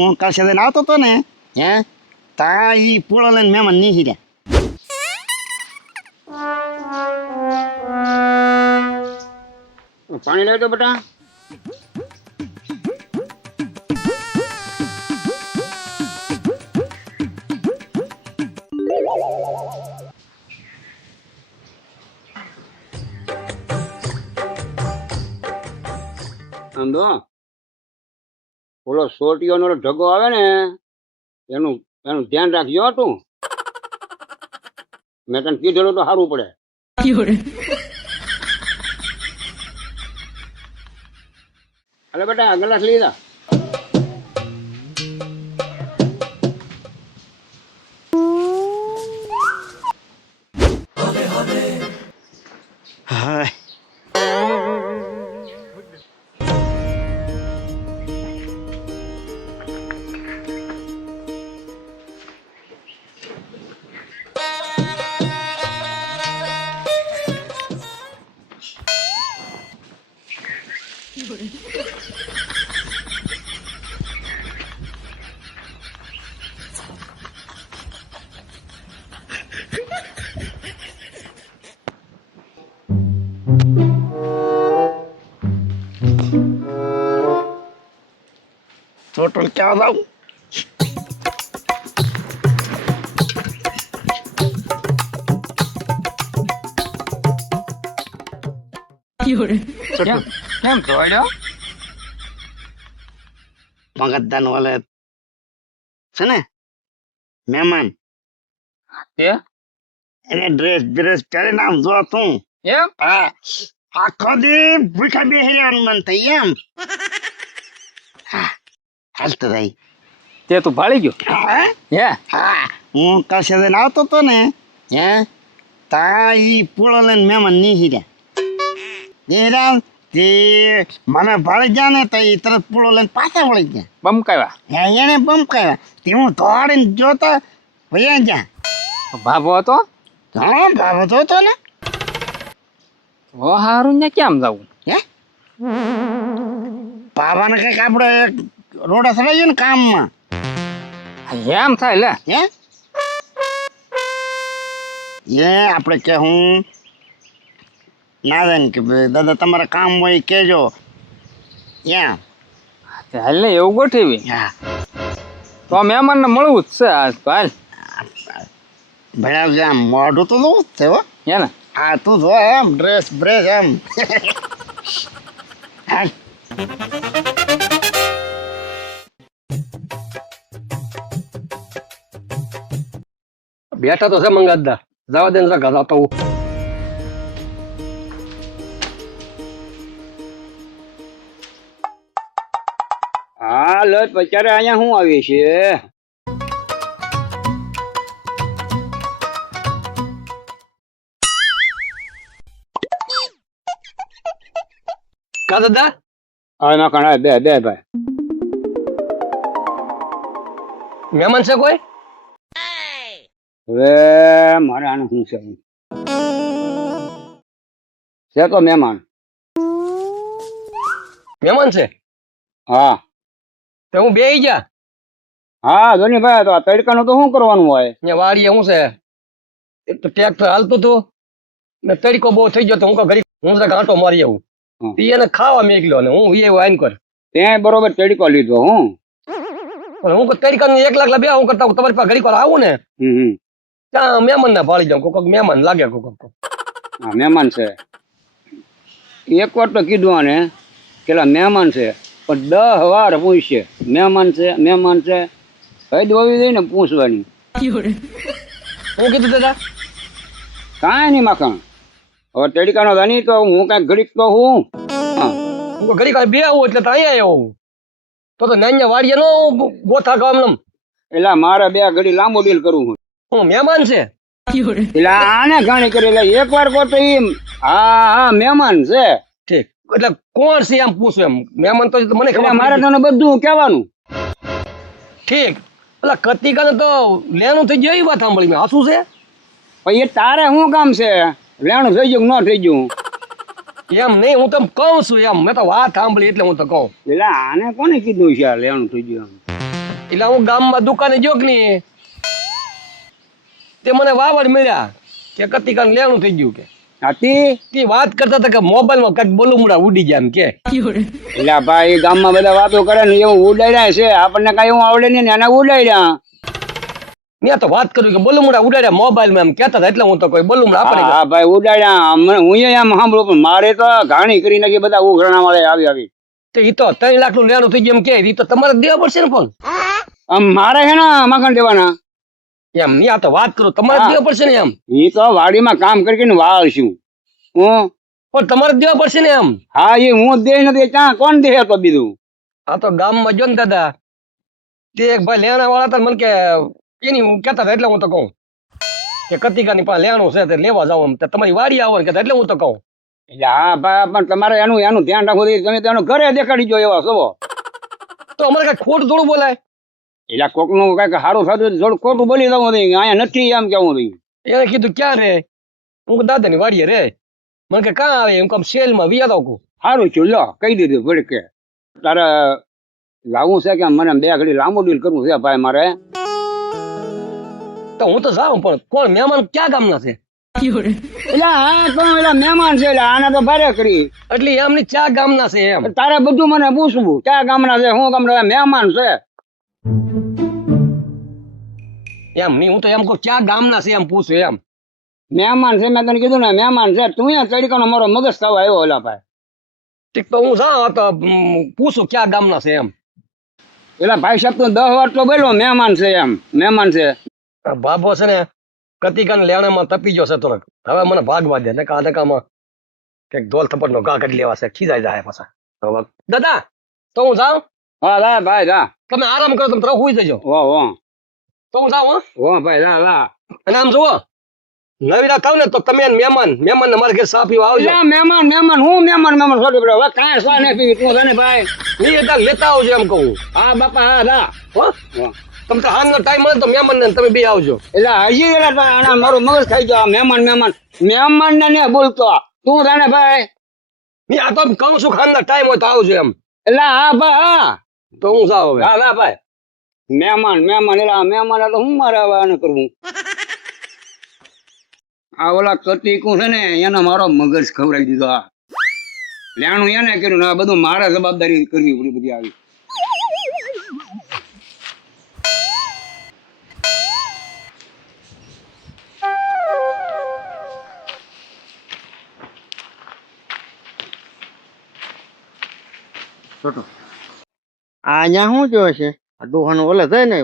હું કાલ સાથે આવતો હતો ને હે તા ઈ પૂળો લઈને મહેમાન નહીં હીર્યા. પાણી લેતો બેટા. સમજો ઓલો સોટીઓનો ઢગો આવે ને એનું એનું ધ્યાન રાખજો તું. મેં તને કીધેલું તો સારું પડે. અરે બેટા ગ્લાસ લીધા. હા ટોટલ ક્યાં જાઉં કેમ જોડ્યો? મગજદાન વાલે છે ને મહેમાન તે એને ડ્રેસ પહેરીને આમ જો તું એમ હા આખો દી ભૂખા બેહી રહેવાનું મન થાય એમ. હાલતો રહી તે તું ભાળી ગયો. હા હે હા હું કાલ સાથે આવતો હતો ને હે તા ઈ પૂળો લઈને મહેમાન નહીં હીર્યા તે મને ભાળી ગયા ને તો એ તરત પૂળો લઈને પાછા વળી ગયા. બમકાવ્યા હે એને બમકાવ્યા તે હું દોડીને જોતો વયા ગયા. ભાભો હતો. હા ભાવો તો હતો ને ઓ હારું ને કેમ જવું? હે બાબાને કઈક આપણે રોડા ચડાવ્યું ને કામમાં એમ થાય લે. હે એ આપણે કે હું ના જાય ને કે ભાઈ દાદા તમારે કામ હોય કેજો એમ. હાલ ને એવું ગોઠવી હા તો મહેમાનને મળવું જ છે આજ તો. હાલ ભણાવજે આમ મોઢું તો જોવું જ છે હો. હે ને હા તું જો એમ ડ્રેસ બ્રેસ એમ હાલ બેઠા તો છે મંગાદા જવા દે ને ઘર આવતો હું. હા લો અત્યારે અહીંયા શું આવી છે? કા દાદા હા ના કણા બે ભાઈ મહેમાન છે કોઈ? હવે મારે આને શું છે તો મહેમાન. મહેમાન છે હા તો હું બે ગયા હા ધોની ભાઈ તો આ તડકાનું તો શું કરવાનું હોય? અહીંયા વાડીએ શું છે એક તો ટ્રેક્ટર હાલતું હતું ને તડકો બહુ થઈ ગયો તો હું ઘડી હું આંટો મારી આવું. એને ખાવા મેકલ્યો ને હું એ વાઈન કર ત્યાં બરોબર તડકો લીધો હું હું તડકા 1 લાખ બે હું કરતા તમારી પાસે ઘડી વાર આવું ને ત્યાં મહેમાન ના ભાળી જાઉં કોક મહેમાન લાગે કોક. હા મહેમાન છે. એક વાર તો કીધું આને પેલા મહેમાન છે પણ 10 વાર પૂછશે મહેમાન છે હદ હોવી જોઈએ ને પૂછવાની. હું કીધું દાદા કાંઈ નહીં માખણ. હવે તડકાનો ધણી તો હું કાંઈક ઘડીક તો હું હું ઘડી વાર બે આવું એટલે તો અહીંયા આવું તો નાન્યા વાડીએ નો ગોથા ગામ એટલે મારે 2 ઘડી લાંબો ડીલ કરવું હું. હું મહેમાન છે એટલે આને ઘણી કરી એટલે એક વાર કહો તો એમ હા મહેમાન છે. ઠીક એટલે કોણ છે એમ પૂછું એમ મહેમાન તો મને એટલે મારે તને બધું કહેવાનું. ઠીક પેલા કતિકાને તો લેણું થઈ ગયું એ વાત સાંભળી મેં હાસું છે પછી એ તારે શું કામ છે લેણું થઈ ગયું ન થઈ ગયું એમ નહીં હું તમ કહું છું એમ મેં તો વાત સાંભળી એટલે હું તો કહું. એટલે આને કોને કીધું છે લેણું થઈ ગયું? એટલે હું ગામમાં દુકાને ગયો કે નહીં તે મને વાવડ મળ્યા કે કતિકાને લેણું થઈ ગયું કે હતી તે વાત કરતા હતા કે મોબાઈલમાં કઈક બોલુમડા ઉડી ગયા એમ કે એટલે ભાઈ ગામમાં બધા વાતો કરે ને એવું ઉડાડ્યા છે આપણને કઈ એવું આવડે નહીં ને એને ઉડાડ્યા ત્યાં તો વાત કર્યું કે બોલુમડા ઉડાડ્યા મોબાઈલમાં એમ કહેતા હતા એટલે હું તો કોઈ બોલુમડા આપણે હા ભાઈ ઉડાડ્યા હું એમ સાંભળું પણ મારે તો ઘાણી કરી નાખી બધા ઉઘરણા વાળે આવી તો એ તો 3 લાખનું લેણું થઈ ગયું એમ કે એ તો તમારે દેવા પડશે ને પણ આમ મારે છે ને મકાન દેવાના એમ ત્યાં તો વાત કરું તમારે દેવા પડશે ને એમ એ તો વાડીમાં કામ કરીને વાળશું હું પણ તમારે દેવા પડશે ને એમ હા એ હું જ દે નથી ક્યાં કોણ દે તો બીજું આ તો ગામમાં જો ને દાદા તે એક ભાઈ લેણા વાળા હતા મને કે એની હું કહેતા હતા એટલે હું તો કહું કે કતિકાની પાસે લેણું છે તે લેવા જાવ એમ તમારી વાડી આવો ને કહેતા એટલે હું તો કહું એટલે હા ભાઈ પણ તમારે એનું ધ્યાન રાખવું જોઈએ તમે તેનું ઘરે દેખાડી જો એવા છો તો અમારે કઈ ખોટ થોડું બોલાય એટલે કોકનું કઈક સારું થતું થોડું ખોટું બોલી દઉં અહીંયા નથી એમ કેવું રહ્યું એને કીધું ક્યાં રે હું દાદાની વાડીએ રે મને કે કાં આવે એમ કામ સેલમાં વિયા દઉં સારું છું લો કહી દીધું ભલે કે તારે લાવવું છે કે મને 2 ઘડી લાંબુ ડીલ કરવું છે ભાઈ મારે તો હું તો જાઉં પણ કોણ મહેમાન ક્યાં ગામના છે એટલે હા પણ એટલે મહેમાન છે એટલે આને તો ભારે કરી એટલે એમની ચા ગામના છે એમ તારે બધું મને પૂછવું ક્યાં ગામના છે શું ગામના મહેમાન છે એમ નહીં હું તો એમ કહું ક્યાં ગામના છે એમ પૂછું એમ મહેમાન છે મેં તને કીધું ને મહેમાન છે તું અહીંયા ચડીકોનો મારો મગજ થવા આવ્યો ઓલા ભાઈ ઠીક તો હું જાઉં તો પૂછું ક્યાં ગામના છે એમ એટલે ભાઈ સાહેબ તું 10 વાર તો બોલ્યો મહેમાન છે એમ મહેમાન છે આ બાબો છે ને કતિકાન લેણામાં તપી ગયો છે થોડોક હવે મને ભાગવા દે ને કામાં કઈક ધોલ થપટ નો ઘા કરી લેવા છે ખીજાઈ જાય પાછા હવે દાદા તો હું જાઉં હા લા ભાઈ જા તમે આરામ કરો તમે તરફ હુઈ જજો ઓ તો હું જાઉં હો ભાઈ લા અને આમ જુઓ નવીરા થાવ ને તો તમે મહેમાન ને મારા ઘેર સા પીવા આવજો મહેમાન હું મહેમાન છોડી પડ્યો હવે કાંઈ સ્વા નહીં પીવી તું તને ભાઈ નહીં એટલે લેતા આવજો એમ કહું હા બાપા હા રા હો તમે તો હાલનો ટાઈમ મળે તો મહેમાન ને તમે બે આવજો એટલે હજી આના મારું મગજ ખાઈ ગયો મહેમાન ને બોલતો તું તને ભાઈ નહીં આ તો કહું છું ખાનના ટાઈમ હોય તો આવજો એમ એટલે હા ભાઈ હા તો હું જાઉં હવે હા ભાઈ મહેમાન એટલે હું મારે હવે આને કરવું આ ઓલા કતિકું છે ને એને મારો મગજ ખવડાવી દીધો આ લેણું એને કર્યું ને આ બધું મારે જવાબદારી કરવી પડી બધી આવી અહીંયા શું જોવે છે ડોહાનું ઓલે જાય ને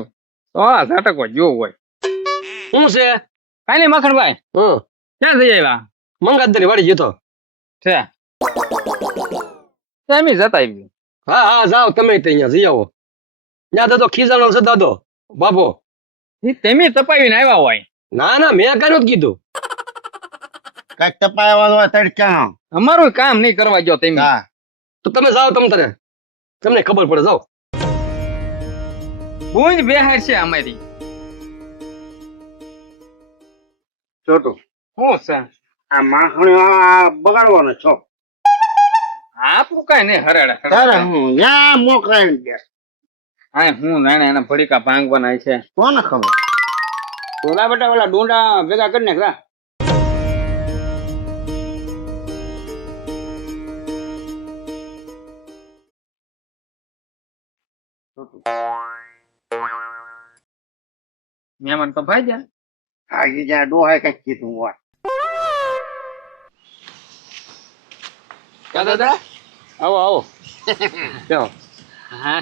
હા ઝાટકો જોવું હોય શું છે કાઈ નહીં મખણભાઈ ક્યાં જઈ આવ્યા મંગાતની વાડી જતો છે એમ જતા આવ્યું હા જાઓ તમે ત્યાં જઈ આવો ત્યાં દાદો ખીજાણો છે દાદો બાપો તમે તપાવીને આવ્યા હોય ના મેં કાનું જ કીધું કઈક તપાવવાનો હોય તડક્યા અમારું કામ નહીં કરવા જો તમે હા તો તમે જાઓ તમને ખબર પડે જાઓ પૂંજ બેહાર છે અમારી છોટું શું છે આ માખણ બગાડવાનો છો આપું કઈ નહીં હરાડા તારે હું યા મોકલાઈને દે હા હું નાના એના ભડીકા ભાંગવાના છે કોને ખબર ઓલા બેટા ઓલા ડોંડા ભેગા કરી નાખ મહેમાન તો ભાઈ જા આગે જ્યાં ડોહાય કઈક કીધું હોય દાદા આવો ચાલો હા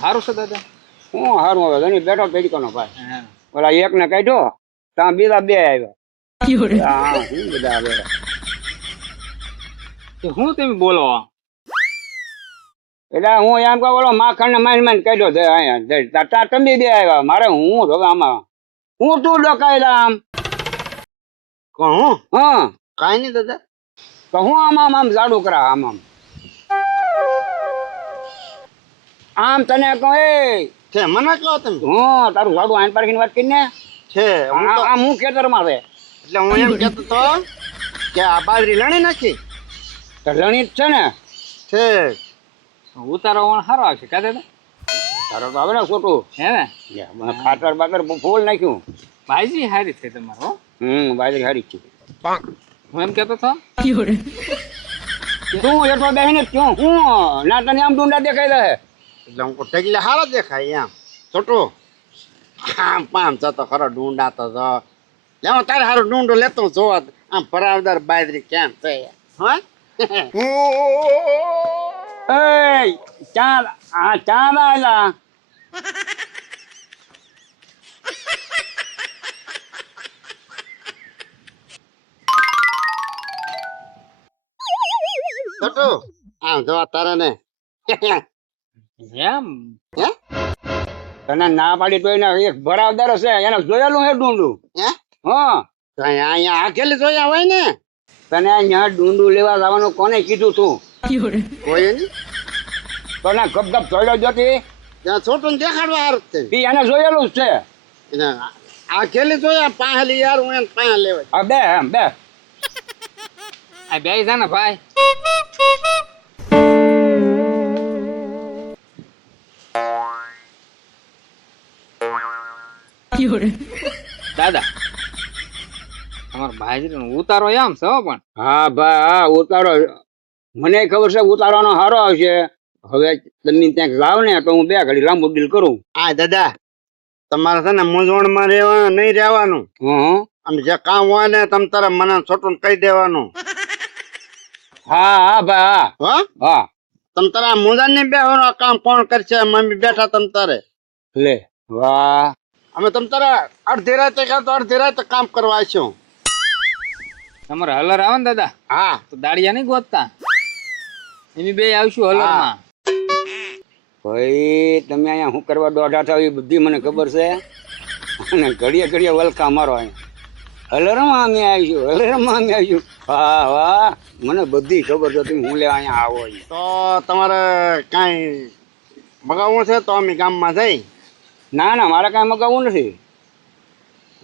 સારું છે દાદા હું સારું હવે ઘણી બેઠો પેડકોનો ભાઈ ઓલા એક ને કાઢ્યો ત્યાં બીજા 2 આવ્યા હા શું બધા આવ્યા હું તમે બોલો એટલે હું એમ કહું બોલો માખણ ને માન કાઢ્યો છે અહીંયા તમે 2 આવ્યા મારે હું હવે આમાં હું તું ડોકાઈ આમ કહું હા કાઈ નહીં દાદા તો હું આમ જાડું કરા આમ તને કહું એ છે મને કહો તમે હું તારું જાડું આઈન પારખીની વાત કરીને છે હું ખેતરમાં છે એટલે હું એમ કહેતો તો કે આ બાજરી લણી નાખી લણી જ છે ને છે ઉતારો વણ સારો આવશે કાં દાદા? તારો તો આવે ને ખોટું હે ને ખાતર બાતર ફૂલ નાખ્યું. ભાઈજી સારી થઈ તમારો હો. બાજરી હારી છે. હું એમ કહેતો હતો તું એટલો બેહીને ક્યું હું ના તને આમ ડુંડા દેખાઈ રહે. એટલે હું ટેકલે હારા દેખાય એમ છોટું આમ પામ જતો ખરો ડુંડા તો જો લે હું તારે હારું ડુંડું લેતો જોવા આમ ભરાવદાર બાજરી કેમ છે હા એ ચાલ આ ચાલ આયલા છોટું આમ જોવા તારે ને એમ હે તને ના પાડી તો એને એક ભરાવદાર હશે એને જોયેલું હે ડુંડું. હે હા અહીંયા આખેલી જોયા હોય ને તને અહીંયા ડુંડું લેવા જવાનું કોને કીધું તું? કોઈ નહીં તને ગપ ગપ જોયેલો જોતી ત્યાં છોટું દેખાડવા હારું જ છે એને જોયેલું જ છે. એને આખેલી જોયા પાહેલી યાર હું એને પાસે લેવા આ બે એમ બે આ બે છે ને ભાઈ દાદા તમારો ભાઈજી ઉતારો એમ છે હો પણ હા ભાઈ હા ઉતારો મને ખબર છે ઉતારવાનો સારો આવશે. હવે તમે ત્યાં જાવ ને તો હું બે ઘડી લાંબુ ડીલ કરું. આ દાદા તમારે છે ને મૂંઝવણમાં રહેવાનું નહીં રહેવાનું હં અને જે કામ હોય ને તમે તારે મને છોટું કહી દેવાનું હા હા ભાઈ હો હા હા તમ તારે આ મુંજાન ને બે કામ કોણ કરશે મમ્મી બેઠા તમ તારે લે વાહ અમે તમ તારે અડધી રાતે કાં તો અડધી રાતે કામ કરવા આવીશું તમારે હલર આવે ને દાદા હા તો દાડિયા નહીં ગોતતા એમ બે આવશું હલરમાં. ભાઈ તમે અહીંયા શું કરવા દોઢા થાવ એ બધી મને ખબર છે અને ઘડીએ ઘડીએ વલકા મારો અહીંયા હલરમાં અમે આવીશું હલરમાં અમે આવીશું. વાહ વાહ મને બધી ખબર છે તમે હું લેવા અહીંયા આવો અહીંયા. તો તમારે કાંઈ મગાવવું છે તો અમે ગામમાં જઈ ના ના મારે કાંઈ મગાવવું નથી.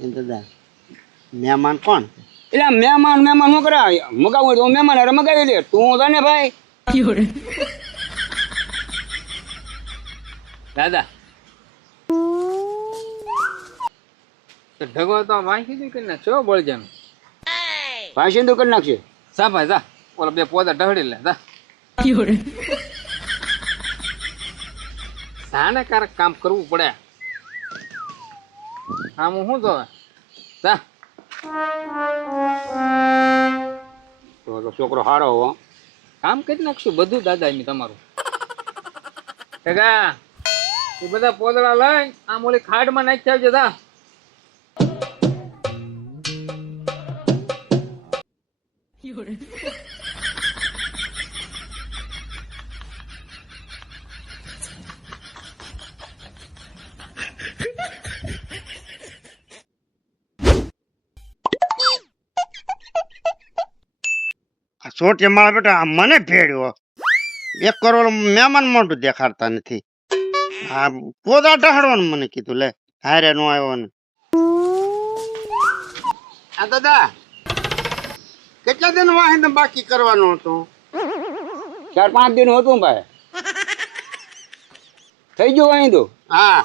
એ દાદા મહેમાન કોણ એટલે મહેમાન મહેમાન શું કરે મગાવવું હોય તો હું મહેમાન અરે મગાવી લે તું તને ભાઈ. દાદા તો ઢગો તો વાંચી દઉં કે ના છો બળજાનું ભાઈ સિંધુ કરી નાખશે. જા ભાઈ જા ઓલા બે પોતા ઢહડી લે જા સાને કારક કામ કરવું પડે આમ હું જોવે જા તો છોકરો સારો હો. કામ કરી નાખશું બધું દાદા એમ તમારું. ભેગા એ બધા પોદળા લઈ આમ ઓલી ખાડમાં નાખી આવજો જા. આ છોટ મારા બેટા આ મને ભેડ્યો એક કરોડ મહેમાન મોટું દેખાડતા નથી આ પોદા ઢાળવાનું મને કીધું લે હારે નો આવ્યો ને આ દાદા કેટલા દિન વાહિંદ બાકી કરવાનું હતું 4-5 દિન હતું ભાઈ થઈ ગયું અહીં તો. હા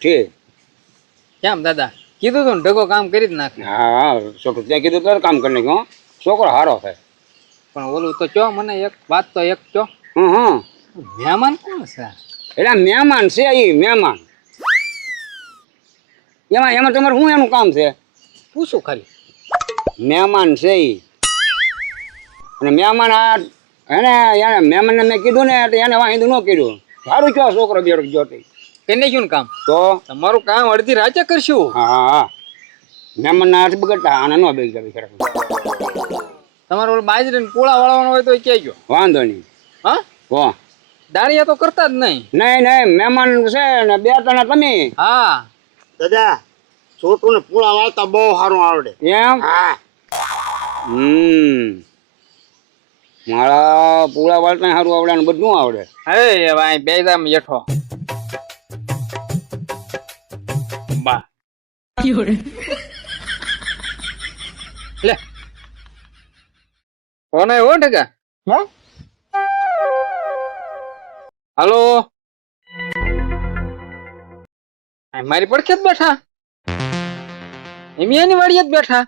ઠીક કેમ દાદા કીધું તું ને ઢગો કામ કરી જ નાખે હા હા છોકરો ત્યાં કીધું તો કામ કરી નાખ્યું. છોકરો સારો થાય. પણ ઓલું તો ચો મને એક વાત તો એક ચો હં મહેમાન કોણ છે? એટલે મહેમાન છે એ મહેમાન એમાં તમારે શું એનું કામ છે? પૂછું ખાલી મહેમાન છે એ અને મહેમાન આ એને મહેમાનને મેં કીધું ને તો એને વાંધું ન કર્યું. સારું છો છોકરો બેડો જોતી કેને ગયું કામ તો તમારું કામ અડધી રાતે કરશું. હા હા મહેમાનના હાથ બગડતા આને ન બેસી જવી ખરેખર. તમારે ઓલું બાજરી પોળા વાળવાનો હોય તો એ કહેજો. વાંધો નહીં. હા હો દાળિયા તો કરતા જ નહીં. નહીં નહીં મહેમાન છે ને 2-3 તમે. હા દાદા છોટું ને પૂળા વાળતા બહુ સારું આવડે એમ હા મારા પૂળા વાળતા સારું આવડે ને બધું આવડે. અરે ભાઈ બે દામ યઠો બા લે કોને હો ઠેકા હા હાલો આ મારી પડખે જ બેઠા એમ એની વાડીએ જ બેઠા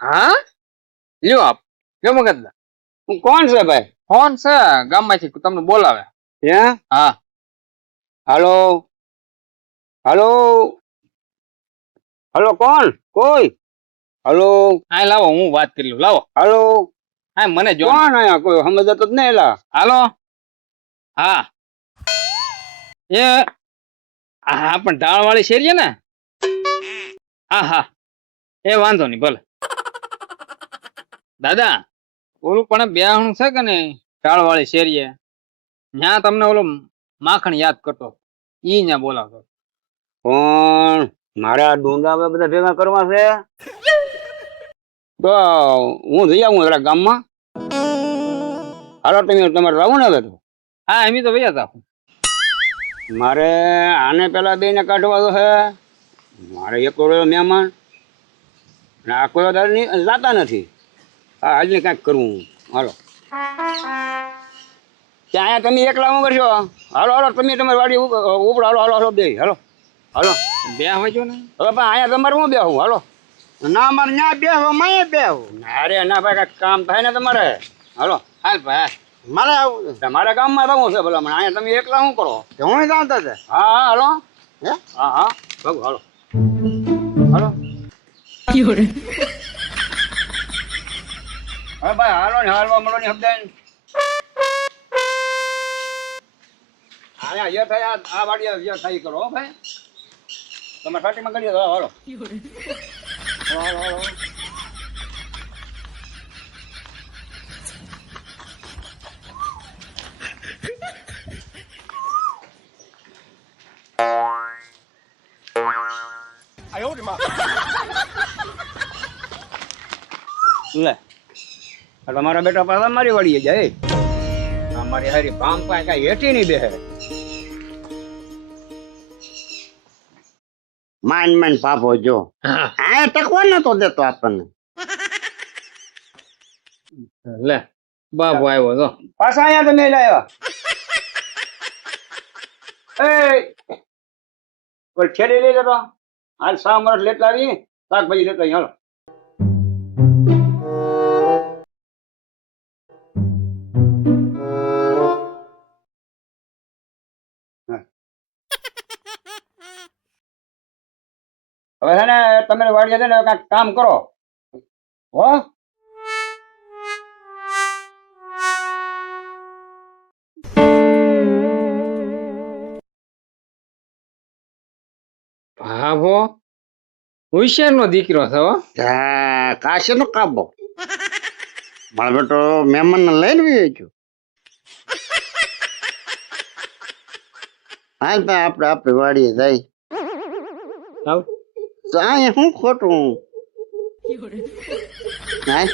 હા લ્યો આપ લ્યો મગજના કોણ છે ભાઈ? ફોન છે ગામમાંથી તમને બોલાવે ત્યાં હા હાલો હાલો હાલો કોણ કોઈ હાલો આ લાવો હું વાત કરી લઉં લાવો હાલો હા મને જો કોણ આયા કોઈ સમજતો જ નહીં એલા હાલો હા એ હા પણ ઢાળ વાળી શેરી છે ને હા હા એ વાંધો નહીં ભલે દાદા ઓલું પણ બેહણું છે કે ને ઢાળ વાળી શેરીએ ત્યાં તમને ઓલો માખણ યાદ કરતો ઈ ત્યાં બોલાવતો પણ મારે આ ડુંડા હવે બધા ભેગા કરવા છે તો હું જઈ આવું જરા ગામમાં હાલો તમે તમારે રહું ને હવે તો હા એમ તો ભૈયા હતા મારે આને પેલા બેને કાઢવા તો છે મારે એક ઓળો મહેમાન અને આ કોઈ લાતા નથી હા આજને કાંઈક કરવું હાલો ત્યાં અહીંયા તમે એકલા હું કરશો હાલો હાલો તમે તમારી વાડી ઉપડો હાલો હાલો હાલો બે હાલો હાલો બે હોય છો ને હવે પણ અહીંયા તમારે હું બેહું હાલો ના મારે ન્યા બેહો માએ બેહો અરે ના ભાઈ કાંઈક કામ થાય ને તમારે હાલો હાલ ભાઈ મારે આવું મારા ગામમાં રહું છે ભલા અહીંયા તમે એકલા શું કરો છે હું જાણતા હતા હા હા હાલો હે હા હા ભગું હાલો હાલો હવે ભાઈ હાલો ને હાલવા મળો ને સમજાય ને અહીંયા જે થાય આ વાડી જે થાય કરો હો ભાઈ તમે સાટીમાં કરી દો હાલો હાલો હાલો લે આ તમારા બેટા પાછા મારી વાડીએ જાય અમારી હારી ભામ પાસે કાંઈ હેઠી નહીં બેહે માન પાપો જો આ ટકવા નતો દેતો આપણને લે બાબુ આવ્યો તો પાછા અહીંયા તમે લાવ્યા એ કોઈ છેડી લઈ જતો હાલ 6 વર્ષ લેતા આવી શાકભાજી લેતા આવી હાલો હવે છે ને તમે વાડીએ છે ને કાંઈક કામ કરો હો ભાભો હોશિયાર નો દીકરો છે હો કાશે નો કાબો મારો બેટો મહેમાન ને લઈને વી ગયો હાલ ભાઈ આપણે આપણી વાડીએ જાય આવ તો અહીંયા શું ખોટું હાલ